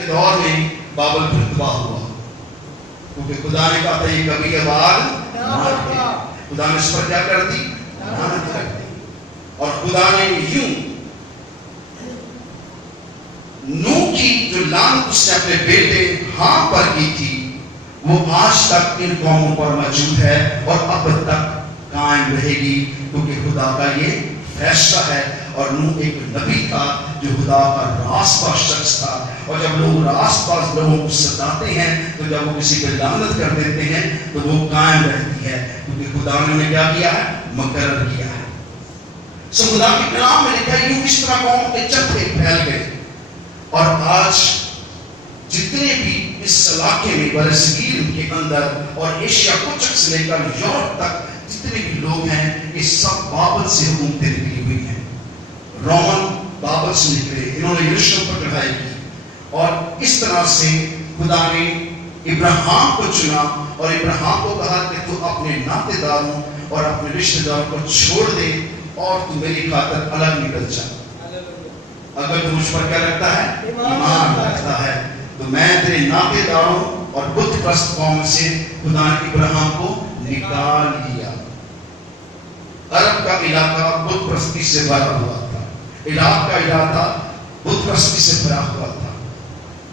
کے دور میں بابل پھر تباہ ہوا، کیونکہ خدا نے کہا تھا یہ کبھی آباد نہ رہے۔ خدا نے اس پر کیا کر دی؟ لعنت کر دی۔ اور خدا نے یوں نوح کی جو لعنت اس نے اپنے بیٹے ہام پر کی تھی وہ آج تک ان قوموں پر موجود ہے اور اب تک قائم رہے گی، کیونکہ خدا کا یہ فیصلہ ہے۔ اور نوح ایک نبی تھا جو خدا کا راست باز شخص تھا، اور جب لوگ راست باز لوگوں کو ستاتے ہیں تو جب وہ کسی پہ لعنت کر دیتے ہیں تو وہ قائم رہتی ہے، کیونکہ خدا نے انہیں کیا کیا ہے؟ مقرر کیا ہے۔ سو خدا کے کلام میں لکھا ہے یوں اس طرح قوم کے چتھے پھیل گئے، اور آج جتنے بھی اس علاقے میں برصغیر کے اندر اور ایشیا کوچک سے لے کر یورپ تک جتنے بھی لوگ ہیں یہ سب بابل سے حکومتیں نکلی ہوئی ہیں۔ رومن بابل سے نکلے، انہوں نے یروشلم پر چڑھائی کی، اور اس طرح سے خدا نے ابراہیم کو چنا اور ابراہیم کو کہا کہ تو اپنے ناطے داروں اور اپنے رشتہ داروں کو چھوڑ دے اور تو میری خاطر الگ نکل جا۔ اگر تو مجھ پر کیا رکھتا ہے؟ ایمان رکھتا ہے، تو میں تیرے ناطے داروں اور بت پرست قوم سے خدا نے ابراہیم کو نکال لیا۔ عرب کا علاقہ بت پرستی سے بھرا ہوا تھا، عراق کا علاقہ بت پرستی سے بھرا ہوا تھا،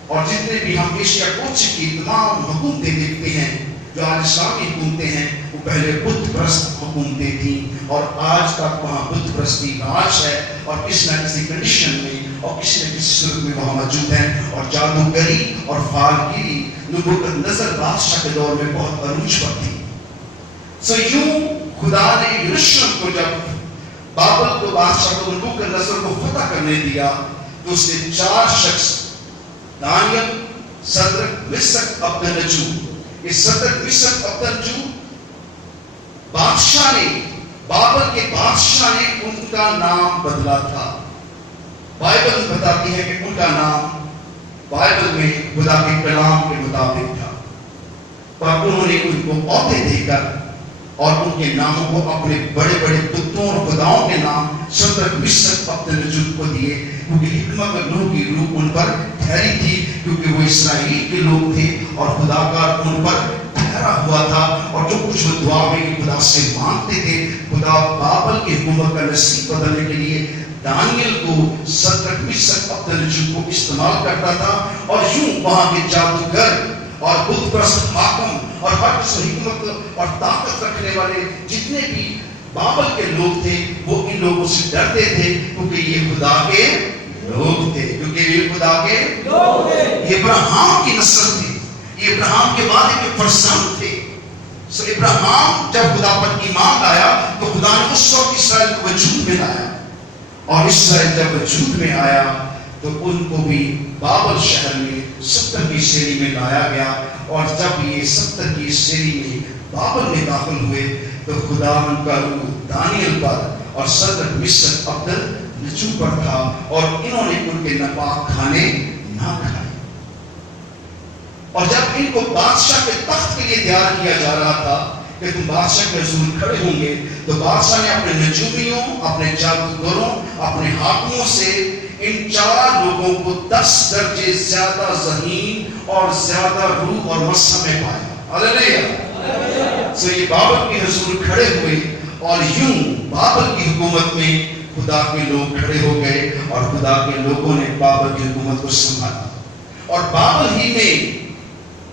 اور جتنے بھی ہم ایشیا کوچک کی تمام حکومتیں دیکھتے ہیں جو آج اسلامی حکومتیں ہیں وہ پہلے بت پرست حکومتیں تھیں، اور آج تک وہاں بت پرستی راج ہے، اور کسی نہ کسی کنڈیشن میں اور کسی نہ کسی صورت میں وہاں موجود ہیں، اور جادوگری اور فالگیری نبوکدنضر بادشاہ کے دور میں بہت عروج پر تھی۔ سو یوں خدا نے یروشلم کو جب بابل کو بادشاہ کو نبوکدنضر کو فتح کرنے دیا تو اس نے 4 شخص دانیل، صدرک، مسک، عبدالنجو، یہ صدرک، مسک، عبدالنجو بادشاہ نے، بابل کے بادشاہ نے ان کا نام بدلا تھا۔ بائبل بتاتی ہے کہ ان کا نام بائبل میں خدا کے کلام کے مطابق تھا، پر انہوں نے ان کو عہدے دے کر اور ان کے ناموں کو اپنے بڑے بڑے بتوں اور خداؤں کے نام صدرک، مسک، عبدالنجو کو دیے، کیونکہ حکمت اور نور کی روح ان پر ٹھہری تھی، کیونکہ وہ اسرائیل کے لوگ تھے اور خدا کا ان پر ٹھہرا ہوا تھا، اور جو کچھ وہ دعا میں خدا سے مانگتے تھے خدا بابل کی حکومت کا نصیب بدلنے کے لیے دانیل کو، صدرک، مسک، عبدالنجو کو استعمال کرتا تھا، اور یوں وہاں کے جادوگر اور بت پرست حاکم اور ہر قسم حکمت اور طاقت رکھنے والے جتنے بھی بابل کے لوگ تھے وہ ان لوگوں سے ڈرتے تھے، کیونکہ یہ خدا کے لوگ تھے، کیونکہ یہ خدا کے لوگ تھے، یہ ابراہیم کی نسل تھے، یہ ابراہیم کے بعد کے فرزند تھے۔ سو ابراہیم جب خدا پر ایمان لایا تو خدا نے اس وقت اسرائیل کو وجود میں لایا، اور اسرائیل جب وجود میں آیا تو ان کو بھی بابل شہر میں 70 کی سیری میں لایا گیا، اور جب یہ 70 کی سیری میں بابل میں داخل ہوئے تو خدا ان کا روح دانیل پر اور صدرک، مسک، عبدالنجو پر تھا، اور انہوں نے ان کے ناپاک کھانے نہ کھائے۔ اور جب ان کو بادشاہ کے تخت کے لیے تیار کیا جا رہا تھا کہ تم بادشاہ کے حضور کھڑے ہوں گے، تو بادشاہ نے اپنے نجومیوں، اپنے جادوگروں، اپنے حاکموں سے ان 4 لوگوں کو 10 درجے زیادہ ذہین اور زیادہ روح اور مسح میں پایا۔ ہاللیلویہ! سو یہ بابل کے حضور کھڑے ہوئے، اور یوں بابل کی حکومت میں خدا کے لوگ کھڑے ہو گئے، اور خدا کے لوگوں نے بابل کی حکومت کو سنبھالا۔ اور بابل ہی میں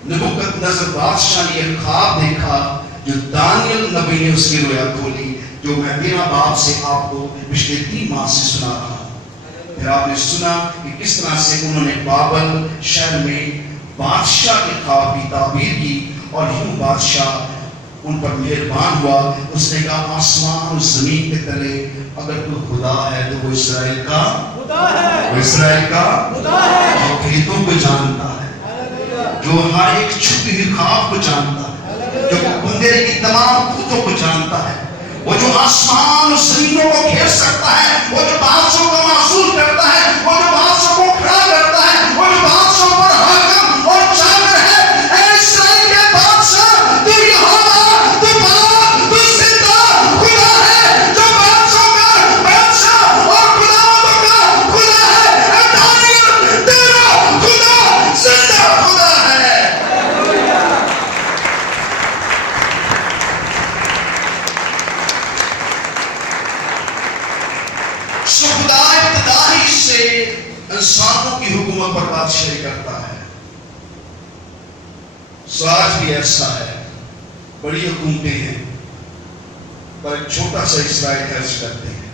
نبوکدنضر بادشاہ نے ایک خواب دیکھا جو دانیل نبی نے اس کی رویا کھولی، جو میں میرا باپ سے آپ کو پچھلے 3 ماہ سے سنا رہا ہوں۔ پھر آپ نے سنا کہ کس طرح سے انہوں نے بابل شہر میں بادشاہ کے خواب کی تعبیر کی، اور یوں بادشاہ ان پر مہربان ہوا۔ اس نے کہا آسمان اور زمین کے تلے اگر تو خدا ہے تو وہ اسرائیل کا خدا ہے، وہ اسرائیل کا خدا ہے، جو کھیتوں کو جانتا ہے، جو ہر ایک چھپی ہوئی خواب کو جانتا ہے، جو بندے کی تمام خطوں کو جانتا ہے، وہ جو آسمان اور زمینوں کو گھیر سکتا ہے، وہ جو بادشاہوں کا معزول کرتا ہے، وہ جو بادشاہوں کو کھڑا کرتا ہے، وہ جو بادشاہوں پر حاکم اور جابر ہے۔ اے اسرائیل کے بادشاہ، تو یہوہ، تو پاک، تو زندہ خدا ہے، جو بادشاہوں کا بادشاہ اور خداوندوں کا خدا ہے۔ اے دانیل، تیرا خدا بادشاہی کرتا ہے. سو آج بھی ایسا ہے، بڑی حکومتیں ہیں پر ایک چھوٹا سا اسرائیل خرچ کرتے ہیں،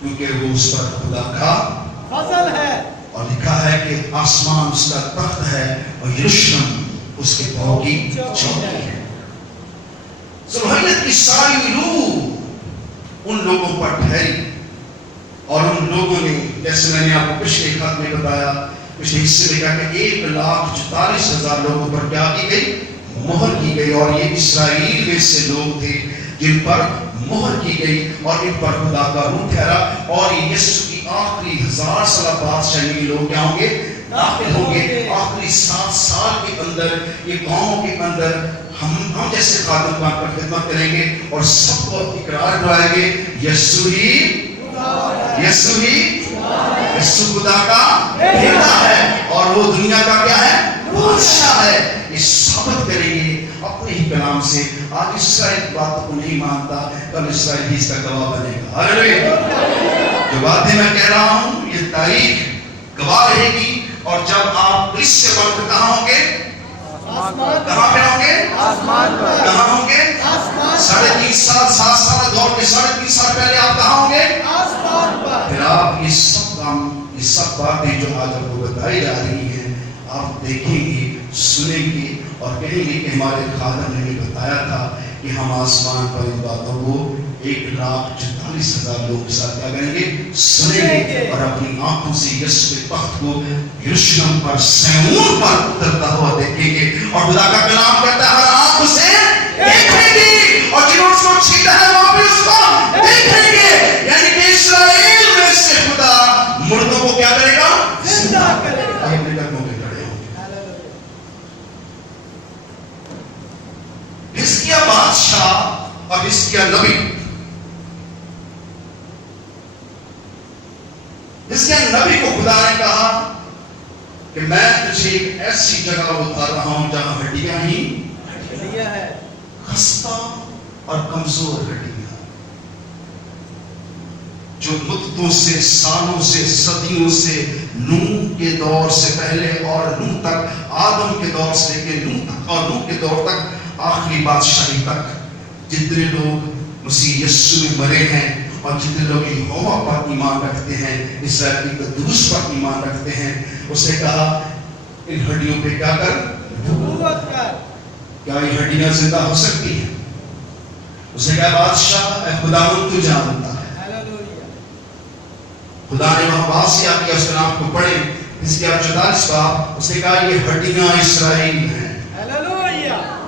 کیونکہ وہ اس پر خدا کا فضل ہے، اور لکھا ہے کہ آسمان اس کا تخت ہے اور یروشلم اس کے پاؤں کی چوکی ہے. صلاحیت کی ساری روح ان لوگوں پر ٹھہری، اور ان لوگوں نے، جیسے میں نے آپ کو پچھلے خط میں بتایا، پچھلے حصے میں کہا کہ 1,44,000 لوگوں پر کیا کی گئی؟ مہر کی گئی. اور یہ اسرائیل میں سے لوگ تھے جن پر مہر کی گئی اور ان پر خدا کا روح ٹھہرا. اور یہ یسوع کی آخری 1000 سالہ بادشاہی میں لوگ کیا ہوں گے؟ داخل ہوں گے. آخری 7 سال کے اندر یہ قوم کے اندر ہم جیسے خادم کام پر خدمت کریں گے اور سب کو اقرار کرائیں گے یسوع خدا کا بیٹا ہے اور وہ دنیا کا کیا ہے؟ بادشاہ ہے. یہ ثابت کریں گے اپنے ہی کلام سے. آج اسرائیل باتوں کو نہیں مانتا، کل اسرائیل بھی اس کا گواہ بنے گا. ہاللیلویا. جو باتیں میں کہہ رہا ہوں یہ تاریخ گواہ رہے گی. اور جب آپ اس سے بڑھ کہاں ہوں گے؟ کہاں پہ ہوں گے؟ کہاں ہوں گے؟ 3.5 سال 7 سال دور کے 3.5 سال پہلے آپ کہاں ہوں گے؟ پھر آپ یہ سب باتیں جو آج آپ کو بتائی جا رہی ہیں آپ دیکھیں گے، سنیں گے اور کہیں گے کہ ہمارے خادم نے ہمیں بتایا تھا کہ ہم آسمان پر ان باتوں کو 1,44,000 لوگ کے ساتھ کیا کریں گے؟ سنیں گے اور اپنی آنکھوں سے یسوع کے تخت کو یروشلم پر سیون پر اترتا ہوا دیکھیں گے. اور خدا کا کلام کہتا ہے ہر آنکھ اسے دیکھیں گے اور جنہوں نے اس کو چھیڑا ہے وہ بھی اس کو دیکھیں گے. یعنی کہ اسرائیل میں سے خدا مردوں کو کیا کرے گا؟ زندہ کرے گا. اپنے قدموں پہ کھڑے ہوں گے. حزقیہ بادشاہ اور حزقیہ نبی، حزقیہ نبی کو خدا نے کہا کہ میں تجھے ایک ایسی جگہ بتا رہا ہوں جہاں ہڈیاں ہی ہے، خستہ اور کمزور ہڈیاں جو مدتوں سے، سالوں سے، صدیوں سے، نوح کے دور سے پہلے اور نوح تک، آدم کے دور سے لے کے نوح تک اور نوح کے دور تک آخری بادشاہی تک جتنے لوگ مسیح یسوع میں مرے ہیں اور جتنے لوگ یہوہ پر ایمان رکھتے ہیں، اسرائیل کی قدوس پر ایمان رکھتے ہیں، اس نے کہا ان ہڈیوں پہ کیا کر؟ حکومت کر. کیا یہ ہڈیاں زندہ ہو سکتی ہیں؟ اس نے کہا بادشاہ اے خداوند تو جانتا ہے. خدا نے وہاں واضح کیا، اس کے نام کو پڑھیں اس کے 44 باب. اس نے کہا یہ ہڈیاں اسرائیل ہیں،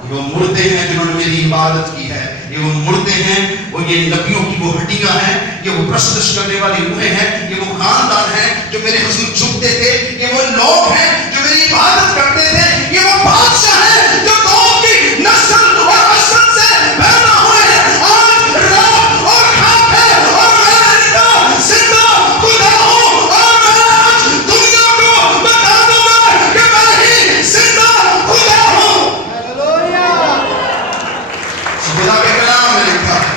یہ وہ مردے ہیں جنہوں نے میری عبادت کی ہے، یہ وہ مردے ہیں، وہ یہ نبیوں کی وہ ہڈیاں ہیں، یہ وہ پرستش کرنے والی روحیں ہیں، یہ وہ خاندان ہیں جو میرے حضور جھکتے تھے، یہ وہ لوگ ہیں جو میری عبادت کرتے تھے، یہ وہ بادشاہ ہیں جو قوم کی نسل اور نسل سے پیدا ہوئے ہیں. آج رات اور کھاپ ہے اور میں ان کا زندہ خدا ہوں اور میں آج دنیا کو بتا دوں گا کہ میں ہی زندہ خدا ہوں. خدا کے کلام میں لکھا ہے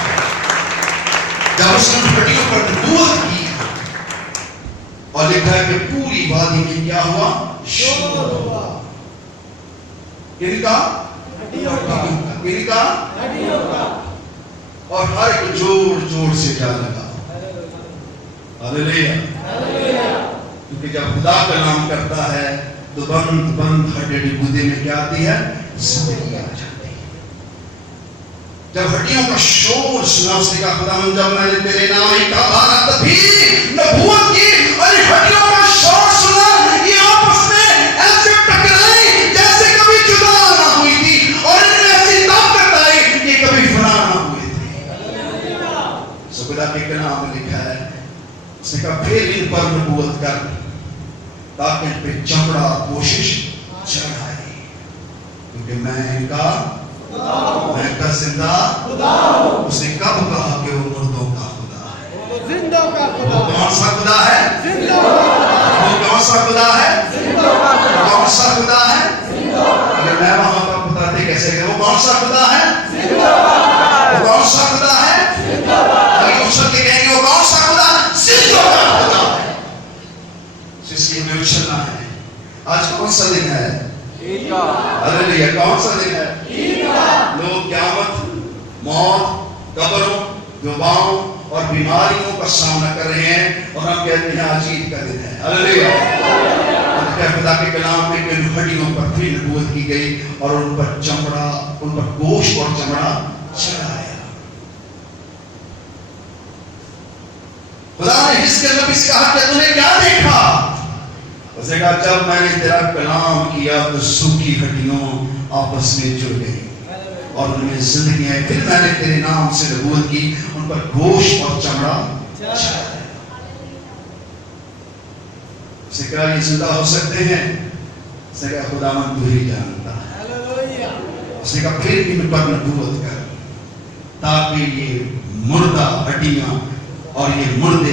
جب اس نے ہڈیوں پر نبوت کی اور لکھا ہے کہ پوری وادی میں کیا ہوا؟ شور ہوا. کن کا؟ کن کا؟ اور ہر ایک جوڑ جوڑ سے جا لگا. ہاللیلویا. کیونکہ جب خدا کا نام کرتا ہے تو بند بند ہڈی گودے میں کیا آتی ہے؟ زندگی آ جاتی ہے. جب ہڈیوں کا شور سنا اس نے کہا خداوند جب میں نے تیرے نام کا بارہ تبھی نبوت کی اور ہڈیوں کا شور سنا، یہ آپس میں ایسے ٹکرائی جیسے کبھی جدا نہ ہوئی تھی اور ان میں ایسی طاقت آئی کہ کبھی فنا نہ ہوئی تھی. سو خدا کے کلام میں لکھا ہے اس نے کہا پھر ان پر نبوت کر تاکہ ان پہ چمڑا کوشش چڑھائے، کیونکہ میں ان کا زندہ خدا ہوں. اس نے کب کہا کہ وہ مردوں کا خدا ہے؟ زندوں کا خدا. وہ کون سا خدا ہے؟ زندوں کا خدا. وہ کون سا خدا ہے؟ زندوں کا خدا. کون سا خدا ہے؟ زندوں کا. اگر میں وہاں پر بتاتے کیسے کہ وہ کون سا خدا ہے؟ زندوں کا خدا. وہ کون سا خدا ہے؟ زندوں کا. ابھی اچھل کے کہیں گے وہ کون سا خدا؟ زندوں کا خدا ہے. اس لیے ہمیں اچھلنا آج کون سا دن ہے؟ عید کا ہاللیلویا، کون سا دن ہے؟ لوگ قیامت، موت، قبروں، وباؤں اور بیماریوں کا سامنا کر رہے ہیں اور ہم کہتے ہیں آج عید کا دن ہے۔ ہاللیلویا۔ اور کیا خدا کے کلام میں کہ ان ہڈیوں پر پھر نبوت کی گئی اور ان پر چمڑا، ان پر گوشت اور چمڑا چڑھایا۔ خدا نے اس کے نبی سے کہا کہ تم نے کیا دیکھا؟ اس نے کہا جب میں نے تیرا کلام کیا تو سوکھی ہڈیوں آپس میں جڑ گئی اور ان میں زندگی ہے۔ پھر میں نے تیرے نام سے نبوت کی، ان پر گوشت اور چمڑا چڑھایا۔ اس نے کہا یہ زندہ ہو سکتے ہیں؟ اس نے کہا خداوند تو ہی جانتا ہے۔ اس نے کہا پھر ان پر نبوت کر تاکہ یہ مردہ ہڈیاں اور یہ مردے،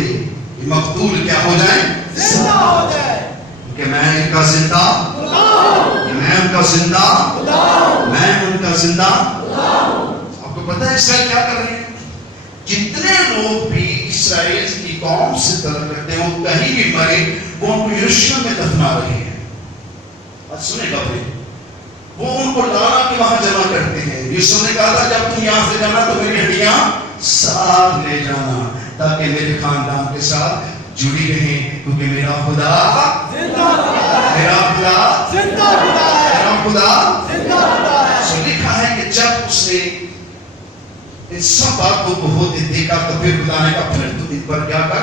یہ مقتول کیا ہو جائیں؟ زندہ ہو جائے۔ کہ میں ان کا زندہ، میں ان کا زندہ، میں ان کا زندہ۔ آپ کو پتہ ہے اسرائیل کیا کر رہے ہیں؟ جتنے لوگ بھی اسرائیل کی قوم سے تعلق رکھتے ہیں وہ کہیں بھی مرے وہ ان کو یروشلم میں دفنا رہے ہیں۔ آج سنیں گا بھائی، وہ ان کو لانا کے وہاں جمع کرتے ہیں۔ یسوع نے کہا تھا جب تم یہاں سے جانا تو میری ہڈیاں ساتھ لے جانا تاکہ میرے خاندان کے ساتھ جڑی رہیں، کیونکہ میرا خدا زندہ ہے، میرا خدا زندہ ہے، میرا خدا زندہ ہے۔ سو لکھا ہے کہ جب اس نے ان سب باتوں کو ہوتے دیکھا تو پھر خدا نے کہا پھر تو ان پر کیا کر